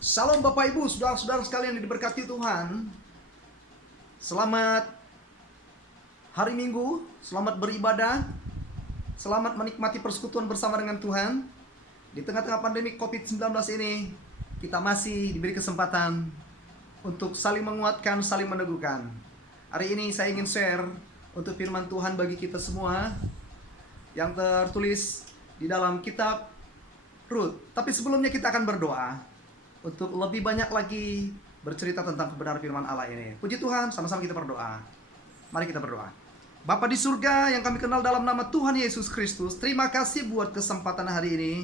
Salam Bapak Ibu, saudara-saudara sekalian yang diberkati Tuhan. Selamat hari Minggu, selamat beribadah, selamat menikmati persekutuan bersama dengan Tuhan. Di tengah-tengah pandemi COVID-19 ini, kita masih diberi kesempatan untuk saling menguatkan, saling meneguhkan. Hari ini saya ingin share untuk firman Tuhan bagi kita semua yang tertulis di dalam kitab Rut. Tapi sebelumnya kita akan berdoa untuk lebih banyak lagi bercerita tentang kebenaran firman Allah ini. Puji Tuhan, sama-sama kita berdoa. Mari kita berdoa. Bapa di surga yang kami kenal dalam nama Tuhan Yesus Kristus, terima kasih buat kesempatan hari ini.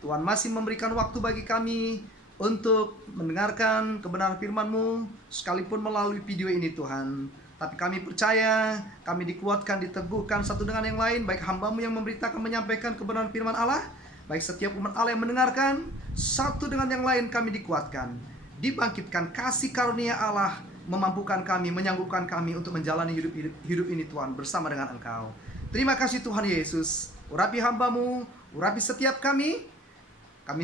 Tuhan masih memberikan waktu bagi kami untuk mendengarkan kebenaran firman-Mu, sekalipun melalui video ini Tuhan. Tapi kami percaya, kami dikuatkan, diteguhkan satu dengan yang lain, baik hamba-Mu yang memberitakan, menyampaikan kebenaran firman Allah, baik setiap umat Allah yang mendengarkan, satu dengan yang lain kami dikuatkan, dibangkitkan kasih karunia Allah, memampukan kami, menyanggupkan kami untuk menjalani hidup ini Tuhan, bersama dengan Engkau. Terima kasih Tuhan Yesus. Urapi hamba-Mu, urapi setiap kami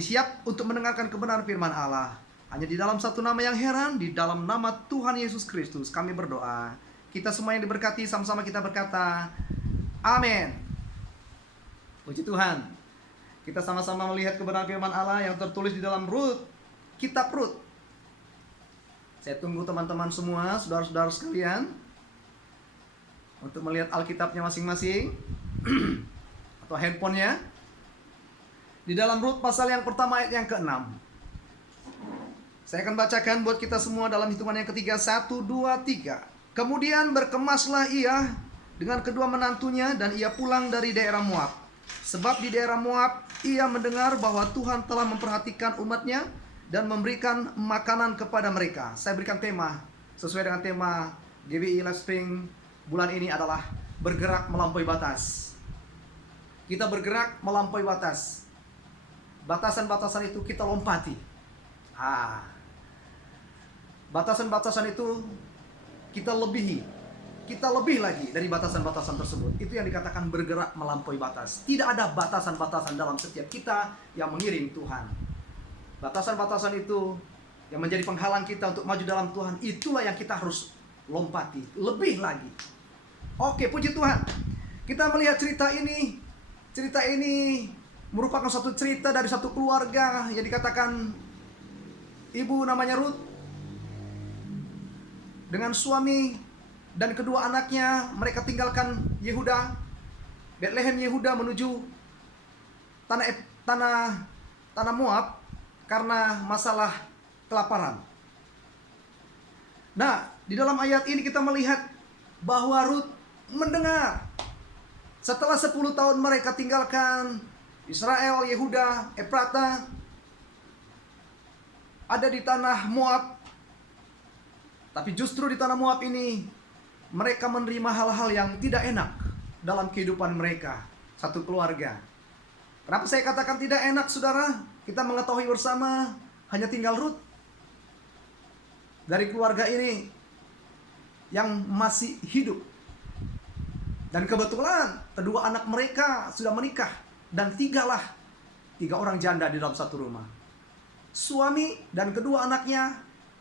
siap untuk mendengarkan kebenaran firman Allah. Hanya di dalam satu nama yang heran, di dalam nama Tuhan Yesus Kristus kami berdoa. Kita semua yang diberkati, sama-sama kita berkata, amin. Puji Tuhan. Kita sama-sama melihat kebenaran firman Allah yang tertulis di dalam Rut, kitab Rut. Saya tunggu teman-teman semua, saudara-saudara sekalian, untuk melihat Alkitabnya masing-masing atau handphonenya. Di dalam Rut pasal yang pertama ayat yang ke-6. Saya akan bacakan buat kita semua dalam hitungan yang ketiga. 1, 2, 3. Kemudian berkemaslah ia dengan kedua menantunya, dan ia pulang dari daerah Moab. Sebab di daerah Moab ia mendengar bahwa Tuhan telah memperhatikan umatnya dan memberikan makanan kepada mereka. Saya berikan tema sesuai dengan tema GBI Live Spring bulan ini adalah bergerak melampaui batas. Kita bergerak melampaui batas. Batasan-batasan itu kita lompati. Batasan-batasan itu kita lebihi. Kita lebih lagi dari batasan-batasan tersebut. Itu yang dikatakan bergerak melampaui batas. Tidak ada batasan-batasan dalam setiap kita yang mengiring Tuhan. Batasan-batasan itu yang menjadi penghalang kita untuk maju dalam Tuhan, itulah yang kita harus lompati. Lebih lagi. Oke, puji Tuhan. Kita melihat cerita ini. Cerita ini merupakan satu cerita dari satu keluarga yang dikatakan ibu namanya Rut dengan suami dan kedua anaknya. Mereka tinggalkan Yehuda, Betlehem Yehuda, menuju tanah Moab karena masalah kelaparan. Nah, di dalam ayat ini kita melihat bahwa Rut mendengar setelah 10 tahun mereka tinggalkan Israel, Yehuda, Efrata, ada di tanah Moab. Tapi justru di tanah Moab ini mereka menerima hal-hal yang tidak enak dalam kehidupan mereka, satu keluarga. Kenapa saya katakan tidak enak, saudara? Kita mengetahui bersama hanya tinggal Rut dari keluarga ini yang masih hidup. Dan kebetulan kedua anak mereka sudah menikah, dan tiga orang janda di dalam satu rumah. Suami dan kedua anaknya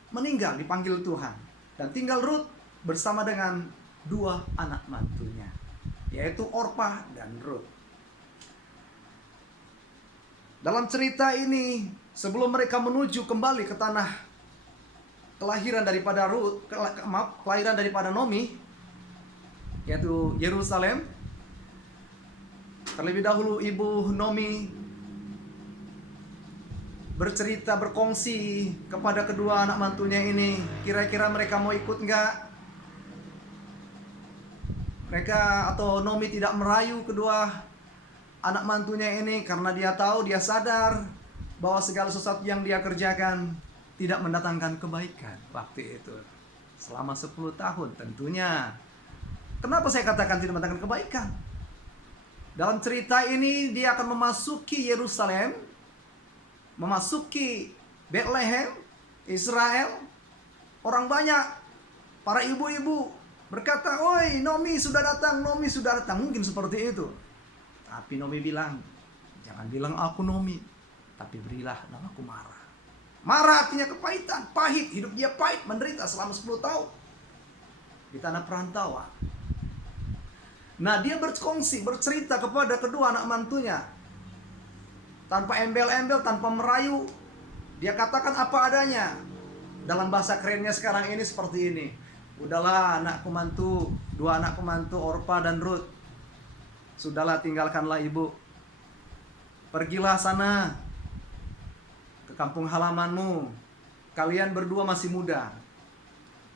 meninggal, dipanggil Tuhan, dan tinggal Rut bersama dengan dua anak mantunya, yaitu Orpa dan Rut. Dalam cerita ini, sebelum mereka menuju kembali ke tanah kelahiran daripada kelahiran daripada Nomi, yaitu Yerusalem, terlebih dahulu ibu Nomi berkongsi kepada kedua anak mantunya ini, kira-kira mereka mau ikut enggak? Mereka atau Nomi tidak merayu kedua anak mantunya ini karena dia tahu, dia sadar bahwa segala sesuatu yang dia kerjakan tidak mendatangkan kebaikan waktu itu. Selama 10 tahun tentunya. Kenapa saya katakan tidak mendatangkan kebaikan? Dalam cerita ini dia akan memasuki Yerusalem, memasuki Betlehem, Israel. Orang banyak, para ibu-ibu berkata, "Oi, Nomi sudah datang, Nomi sudah datang." Mungkin seperti itu. Tapi Nomi bilang, "Jangan bilang aku Nomi, tapi berilah namaku Mara." Mara artinya kepahitan, pahit, hidup dia pahit, menderita selama 10 tahun di tanah perantauan. Nah, dia berkongsi, bercerita kepada kedua anak mantunya. Tanpa embel-embel, tanpa merayu. Dia katakan apa adanya. Dalam bahasa kerennya sekarang ini seperti ini. Udahlah anakku mantu, dua anakku mantu, Orpa dan Ruth. Sudahlah, tinggalkanlah ibu. Pergilah sana ke kampung halamanmu. Kalian berdua masih muda.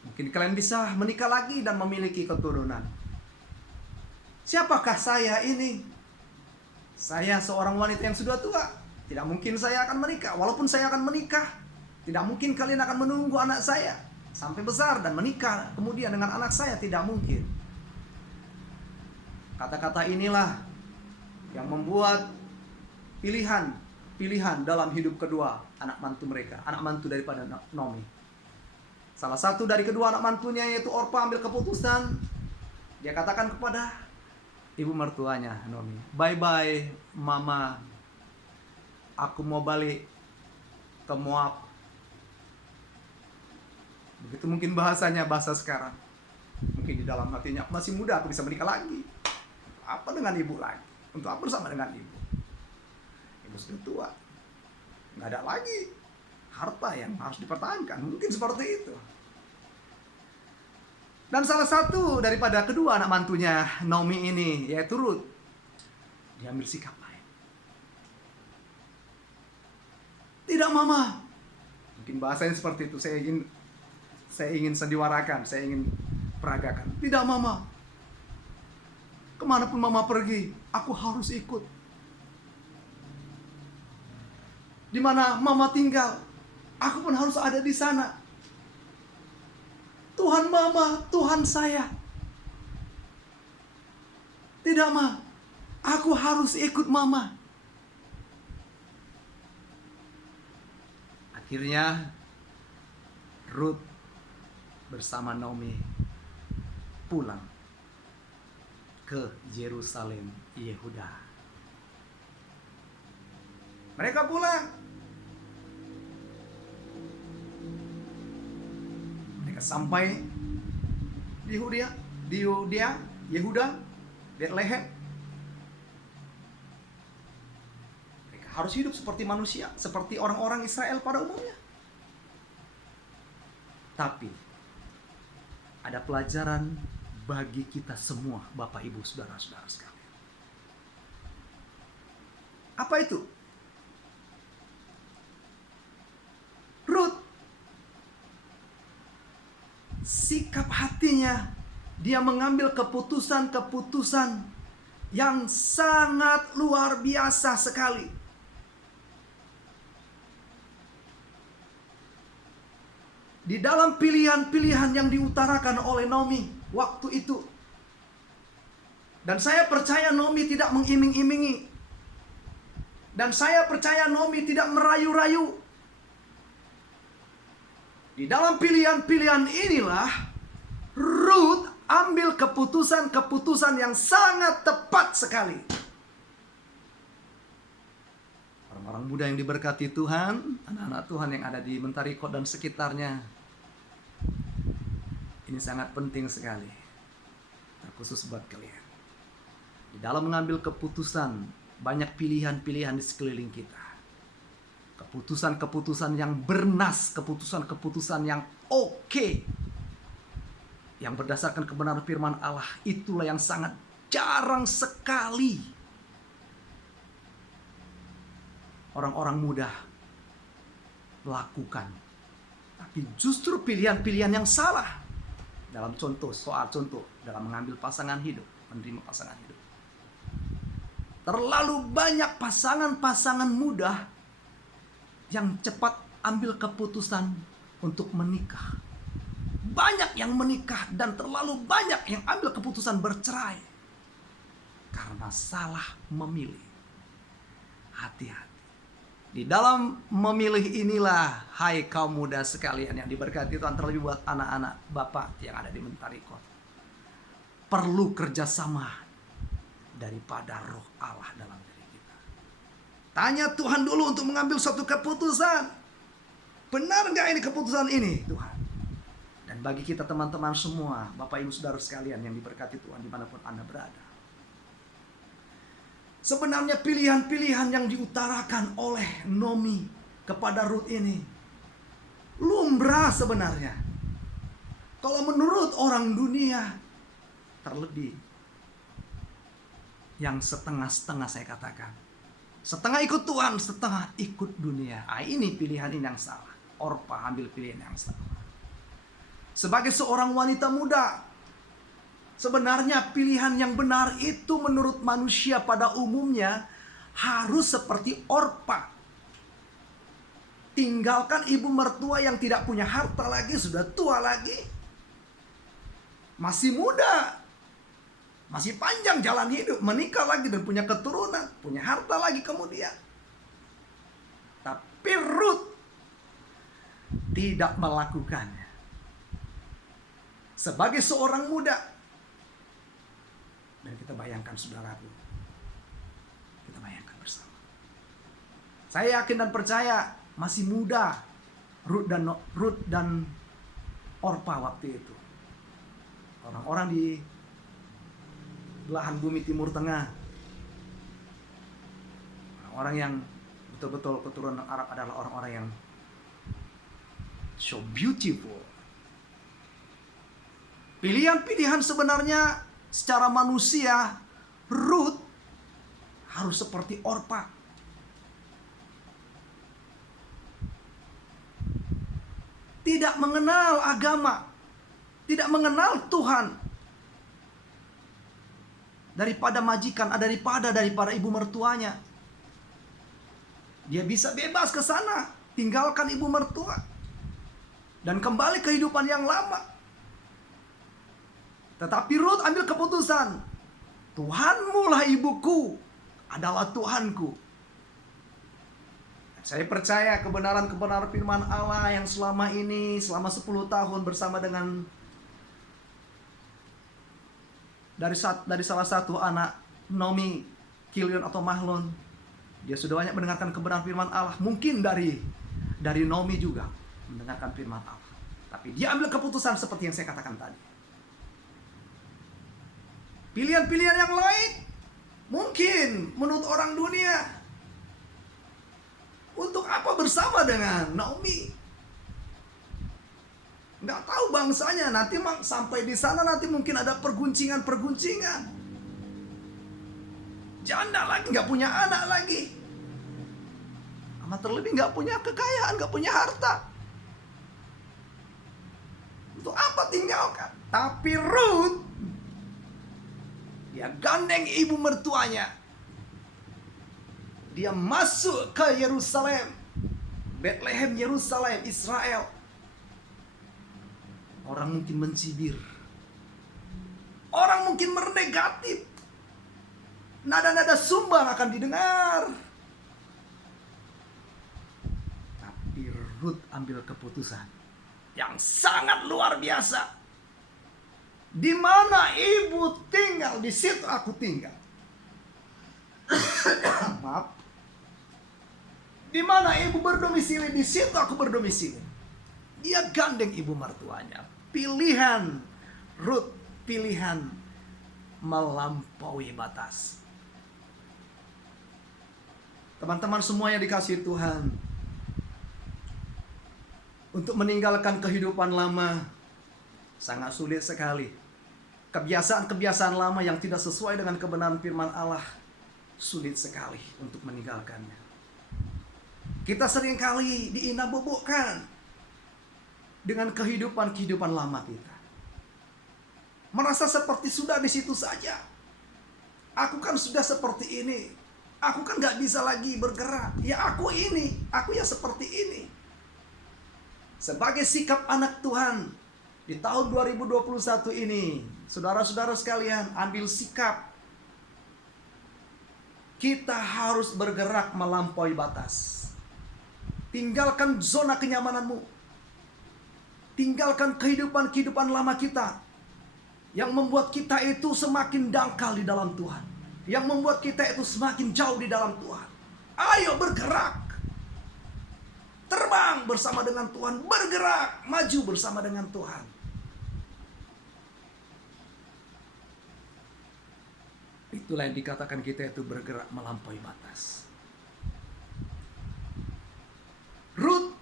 Mungkin kalian bisa menikah lagi dan memiliki keturunan. Siapakah saya ini? Saya seorang wanita yang sudah tua. Tidak mungkin saya akan menikah. Walaupun saya akan menikah, tidak mungkin kalian akan menunggu anak saya sampai besar dan menikah kemudian dengan anak saya. Tidak mungkin. Kata-kata inilah yang membuat pilihan dalam hidup kedua anak mantu mereka. Anak mantu daripada Naomi. Salah satu dari kedua anak mantunya, yaitu Orpa, ambil keputusan. Dia katakan kepada ibu mertuanya Naomi, "Bye-bye mama, aku mau balik ke Moab." Begitu mungkin bahasanya, bahasa sekarang. Mungkin di dalam hatinya, "Aku masih muda, aku bisa menikah lagi. Apa dengan ibu lagi? Untuk apa bersama dengan ibu? Ibu sudah tua, nggak ada lagi harta yang harus dipertahankan." Mungkin seperti itu. Dan salah satu daripada kedua anak mantunya Naomi ini, yaitu Ruth, dia ambil sikap lain. "Tidak mama." Mungkin bahasanya seperti itu. Saya ingin sandiwarakan, saya ingin peragakan. "Tidak mama. Kemanapun mama pergi, aku harus ikut. Di mana mama tinggal, aku pun harus ada di sana. Tuhan mama, Tuhan saya. Tidak ma, aku harus ikut mama." Akhirnya Ruth bersama Naomi pulang ke Yerusalem, Yehuda. Mereka pulang. Sampai di Yudea, Yehuda, Betlehem. Mereka harus hidup seperti manusia, seperti orang-orang Israel pada umumnya. Tapi ada pelajaran bagi kita semua, Bapak Ibu, saudara-saudara sekalian. Apa itu? Ruth, sikap hatinya, dia mengambil keputusan-keputusan yang sangat luar biasa sekali. Di dalam pilihan-pilihan yang diutarakan oleh Naomi waktu itu. Dan saya percaya Naomi tidak mengiming-imingi. Dan saya percaya Naomi tidak merayu-rayu. Di dalam pilihan-pilihan inilah Ruth ambil keputusan-keputusan yang sangat tepat sekali. Orang-orang muda yang diberkati Tuhan, anak-anak Tuhan yang ada di Mentarikot dan sekitarnya, ini sangat penting sekali, terkhusus buat kalian. Di dalam mengambil keputusan, banyak pilihan-pilihan di sekeliling kita. Keputusan-keputusan yang bernas, keputusan-keputusan yang oke, yang berdasarkan kebenaran firman Allah, itulah yang sangat jarang sekali orang-orang muda lakukan. Tapi justru pilihan-pilihan yang salah dalam dalam mengambil pasangan hidup, menerima pasangan hidup. Terlalu banyak pasangan-pasangan muda yang cepat ambil keputusan untuk menikah. Banyak yang menikah dan terlalu banyak yang ambil keputusan bercerai karena salah memilih. Hati-hati. Di dalam memilih inilah, hai kaum muda sekalian yang diberkati Tuhan, terlebih buat anak-anak Bapak yang ada di Mentarikot, perlu kerjasama daripada roh Allah dalam diri kita. Tanya Tuhan dulu untuk mengambil suatu keputusan. Benar nggak ini keputusan ini, Tuhan? Dan bagi kita teman-teman semua, Bapak Ibu Saudara sekalian yang diberkati Tuhan dimanapun Anda berada, sebenarnya pilihan-pilihan yang diutarakan oleh Naomi kepada Ruth ini lumrah sebenarnya. Kalau menurut orang dunia, terlebih yang setengah-setengah saya katakan. Setengah ikut Tuhan, setengah ikut dunia. Ini pilihan ini yang salah. Orpa ambil pilihan yang salah. Sebagai seorang wanita muda, sebenarnya pilihan yang benar itu menurut manusia pada umumnya harus seperti Orpa. Tinggalkan ibu mertua yang tidak punya harta lagi, sudah tua lagi, masih muda, masih panjang jalan hidup, menikah lagi dan punya keturunan, punya harta lagi kemudian. Tapi Ruth tidak melakukannya. Sebagai seorang muda, dan kita bayangkan saudaraku, kita bayangkan bersama. Saya yakin dan percaya masih muda Ruth dan Orpa waktu itu. Orang-orang di belahan bumi Timur Tengah, orang yang betul-betul keturunan Arab adalah orang-orang yang so beautiful. Pilihan-pilihan sebenarnya secara manusia, Ruth harus seperti Orpa. Tidak mengenal agama, tidak mengenal Tuhan. Daripada majikan, daripada ibu mertuanya. Dia bisa bebas ke sana, tinggalkan ibu mertua dan kembali kehidupan yang lama. Tetapi Ruth ambil keputusan, Tuhanmu lah ibuku, adalah Tuhanku. Saya percaya kebenaran-kebenaran firman Allah yang selama 10 tahun bersama dengan dari salah satu anak Naomi, Kilion atau Mahlon, dia sudah banyak mendengarkan kebenaran firman Allah. Mungkin dari Naomi juga mendengarkan firman Allah. Tapi dia ambil keputusan seperti yang saya katakan tadi. Pilihan-pilihan yang lain mungkin menurut orang dunia, untuk apa bersama dengan Naomi? Nggak tahu bangsanya, nanti sampai di sana nanti mungkin ada perguncingan. Janda lagi, nggak punya anak lagi. Amat terlebih nggak punya kekayaan, nggak punya harta. Untuk apa tinggalkan? Tapi Ruth, dia gandeng ibu mertuanya. Dia masuk ke Yerusalem, Bethlehem, Yerusalem, Israel. Orang mungkin mencibir, orang mungkin menegatif, nada-nada sumbang akan didengar. Tapi Ruth ambil keputusan yang sangat luar biasa. Di mana ibu tinggal, di situ aku tinggal. Maaf. Di mana ibu berdomisili, di situ aku berdomisili. Dia gandeng ibu mertuanya. Pilihan Ruth, pilihan melampaui batas. Teman-teman semua yang dikasihi Tuhan, untuk meninggalkan kehidupan lama sangat sulit sekali. Kebiasaan-kebiasaan lama yang tidak sesuai dengan kebenaran firman Allah sulit sekali untuk meninggalkannya. Kita seringkali diinabobokkan dengan kehidupan lama kita. Merasa seperti sudah di situ saja. Aku kan sudah seperti ini. Aku kan gak bisa lagi bergerak. Ya aku ini. Aku ya seperti ini. Sebagai sikap anak Tuhan di tahun 2021 ini, saudara-saudara sekalian, ambil sikap. Kita harus bergerak melampaui batas. Tinggalkan zona kenyamananmu. Tinggalkan kehidupan lama kita yang membuat kita itu semakin dangkal di dalam Tuhan, yang membuat kita itu semakin jauh di dalam Tuhan. Ayo bergerak, terbang bersama dengan Tuhan, bergerak, maju bersama dengan Tuhan. Itulah yang dikatakan kita itu bergerak melampaui batas. Rut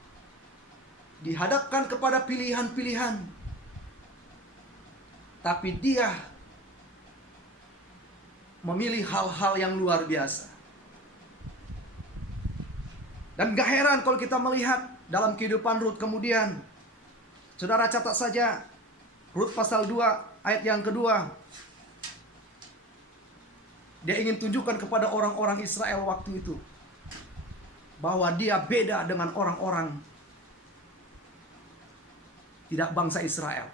dihadapkan kepada pilihan-pilihan, tapi dia memilih hal-hal yang luar biasa. Dan gak heran kalau kita melihat dalam kehidupan Rut kemudian. Saudara catat saja Rut pasal 2 ayat yang kedua. Dia ingin tunjukkan kepada orang-orang Israel waktu itu bahwa dia beda dengan orang-orang tidak bangsa Israel.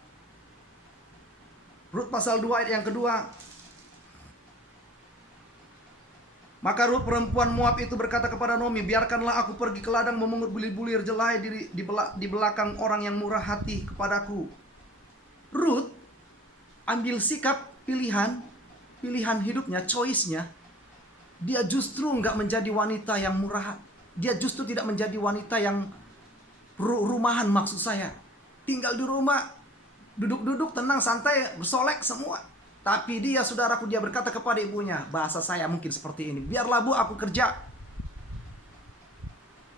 Rut pasal 2 ayat yang kedua. Maka Rut perempuan Moab itu berkata kepada Naomi, biarkanlah aku pergi ke ladang memungut bulir-bulir jelai di belakang orang yang murah hati kepadaku. Rut ambil sikap pilihan hidupnya, choice-nya. Dia justru nggak menjadi wanita yang murah. Dia justru tidak menjadi wanita yang rumahan, maksud saya. Tinggal di rumah, duduk-duduk, tenang, santai, bersolek semua. Tapi dia, saudaraku, dia berkata kepada ibunya, bahasa saya mungkin seperti ini, biarlah bu aku kerja.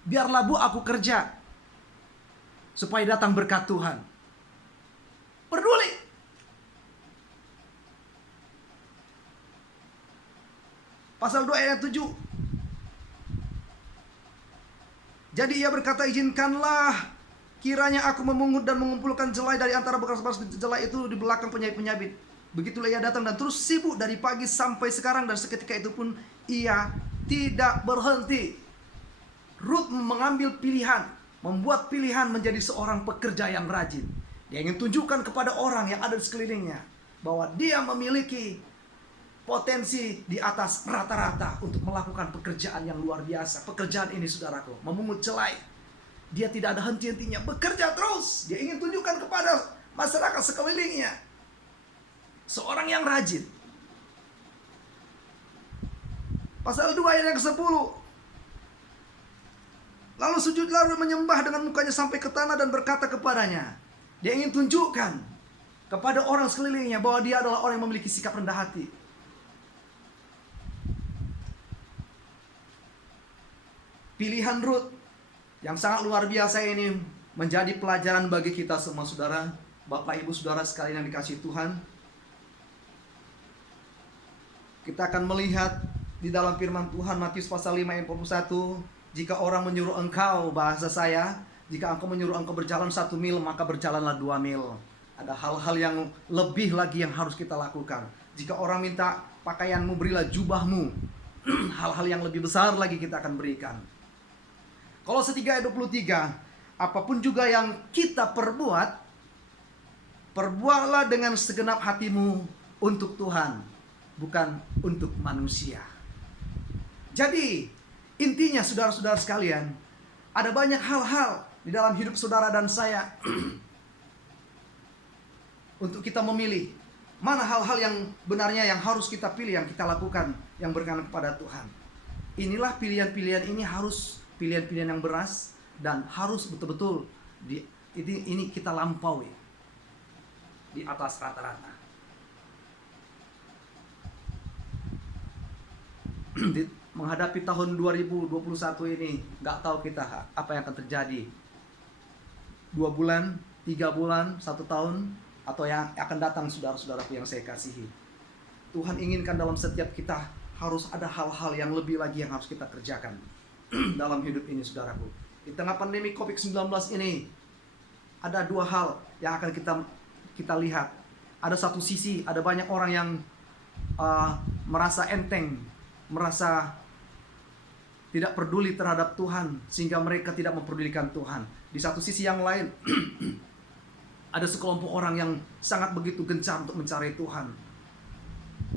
Biarlah bu aku kerja. Supaya datang berkat Tuhan. Peduli. Pasal 2 ayat 7. Jadi ia berkata, izinkanlah kiranya aku memungut dan mengumpulkan jelai dari antara bekas-bekas jelai itu di belakang penyabit-penyabit. Begitulah ia datang dan terus sibuk dari pagi sampai sekarang, dan seketika itu pun ia tidak berhenti. Rut mengambil pilihan, membuat pilihan menjadi seorang pekerja yang rajin. Dia ingin tunjukkan kepada orang yang ada di sekelilingnya bahwa dia memiliki potensi di atas rata-rata untuk melakukan pekerjaan yang luar biasa. Pekerjaan ini, saudaraku, memungut jelai. Dia tidak ada henti-hentinya, bekerja terus. Dia ingin tunjukkan kepada masyarakat sekelilingnya seorang yang rajin. Pasal 2 ayat yang ke-10. Lalu sujudlah Rut menyembah dengan mukanya sampai ke tanah dan berkata kepadanya. Dia ingin tunjukkan kepada orang sekelilingnya bahwa dia adalah orang yang memiliki sikap rendah hati. Pilihan Rut yang sangat luar biasa ini menjadi pelajaran bagi kita semua, saudara, Bapak Ibu Saudara sekalian yang dikasihi Tuhan. Kita akan melihat di dalam firman Tuhan Matius pasal 5 ayat 41. Jika orang menyuruh engkau, bahasa saya, jika engkau menyuruh engkau berjalan 1 mil, maka berjalanlah 2 mil. Ada hal-hal yang lebih lagi yang harus kita lakukan. Jika orang minta pakaianmu, berilah jubahmu. Hal-hal yang lebih besar lagi kita akan berikan. Kolose 3 ayat 23. Apapun juga yang kita perbuat, perbuatlah dengan segenap hatimu untuk Tuhan, bukan untuk manusia. Jadi intinya, saudara-saudara sekalian, ada banyak hal-hal di dalam hidup saudara dan saya untuk kita memilih mana hal-hal yang benarnya yang harus kita pilih, yang kita lakukan, yang berkenan kepada Tuhan. Inilah pilihan-pilihan ini harus pilihan-pilihan yang beras dan harus betul-betul ini kita lampaui di atas rata-rata. Menghadapi tahun 2021 ini, gak tahu kita apa yang akan terjadi. 2 bulan, 3 bulan, 1 tahun, atau yang akan datang, saudara-saudaraku yang saya kasihi. Tuhan inginkan dalam setiap kita harus ada hal-hal yang lebih lagi yang harus kita kerjakan dalam hidup ini, saudaraku. Di tengah pandemi COVID-19 ini, ada 2 hal yang akan kita lihat. Ada satu sisi, ada banyak orang yang merasa enteng, merasa tidak peduli terhadap Tuhan, sehingga mereka tidak mempedulikan Tuhan. Di satu sisi yang lain, ada sekelompok orang yang sangat begitu gencar untuk mencari Tuhan.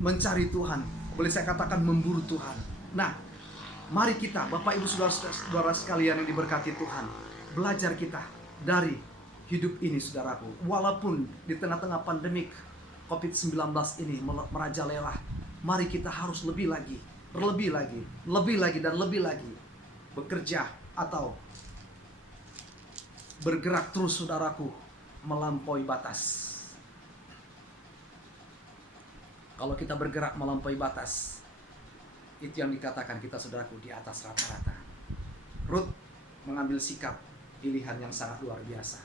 Mencari Tuhan, boleh saya katakan memburu Tuhan. Nah, mari kita, Bapak Ibu Saudara sekalian yang diberkati Tuhan, belajar kita dari hidup ini, saudaraku. Walaupun di tengah-tengah pandemik COVID-19 ini merajalela, mari kita harus lebih lagi, lebih lagi, dan lebih lagi bekerja atau bergerak terus saudaraku, melampaui batas. Kalau kita bergerak melampaui batas, itu yang dikatakan kita saudaraku di atas rata-rata. Rut mengambil sikap pilihan yang sangat luar biasa.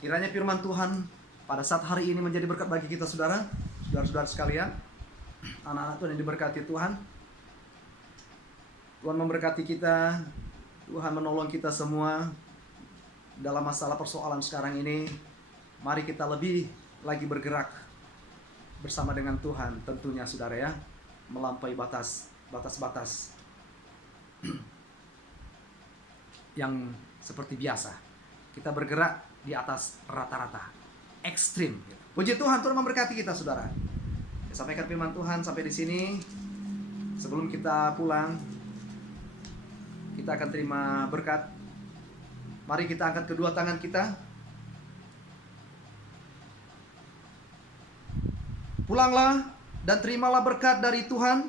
Kiranya firman Tuhan pada saat hari ini menjadi berkat bagi kita saudara-saudara sekalian, anak-anak Tuhan yang diberkati Tuhan. Tuhan memberkati kita, Tuhan menolong kita semua dalam masalah persoalan sekarang ini. Mari kita lebih lagi bergerak bersama dengan Tuhan tentunya saudara ya, melampaui batas-batas yang seperti biasa. Kita bergerak di atas rata-rata, ekstrim. Puji Tuhan, Tuhan memberkati kita saudara. Saya sampaikan firman Tuhan sampai di sini. Sebelum kita pulang, kita akan terima berkat. Mari kita angkat kedua tangan kita. Pulanglah dan terimalah berkat dari Tuhan,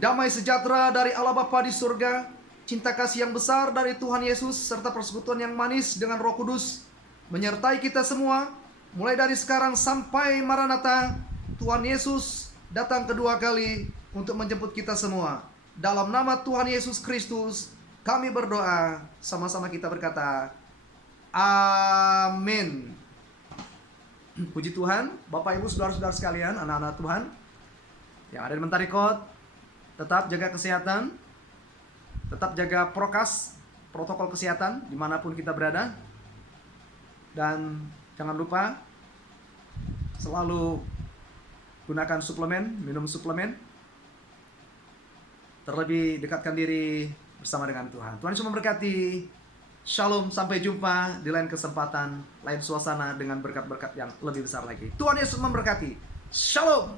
damai sejahtera dari Allah Bapa di surga, cinta kasih yang besar dari Tuhan Yesus, serta persekutuan yang manis dengan Roh Kudus menyertai kita semua, mulai dari sekarang sampai Maranatha. Tuhan Yesus datang kedua kali untuk menjemput kita semua. Dalam nama Tuhan Yesus Kristus kami berdoa, sama-sama kita berkata, amin. Puji Tuhan, Bapak Ibu saudara-saudara sekalian, anak-anak Tuhan yang ada di Mentari Kot, tetap jaga kesehatan, tetap jaga protokol kesehatan dimanapun kita berada. Dan jangan lupa selalu gunakan suplemen, minum suplemen. Terlebih dekatkan diri bersama dengan Tuhan. Tuhan Yesus memberkati. Shalom, sampai jumpa di lain kesempatan, lain suasana dengan berkat-berkat yang lebih besar lagi. Tuhan Yesus memberkati. Shalom.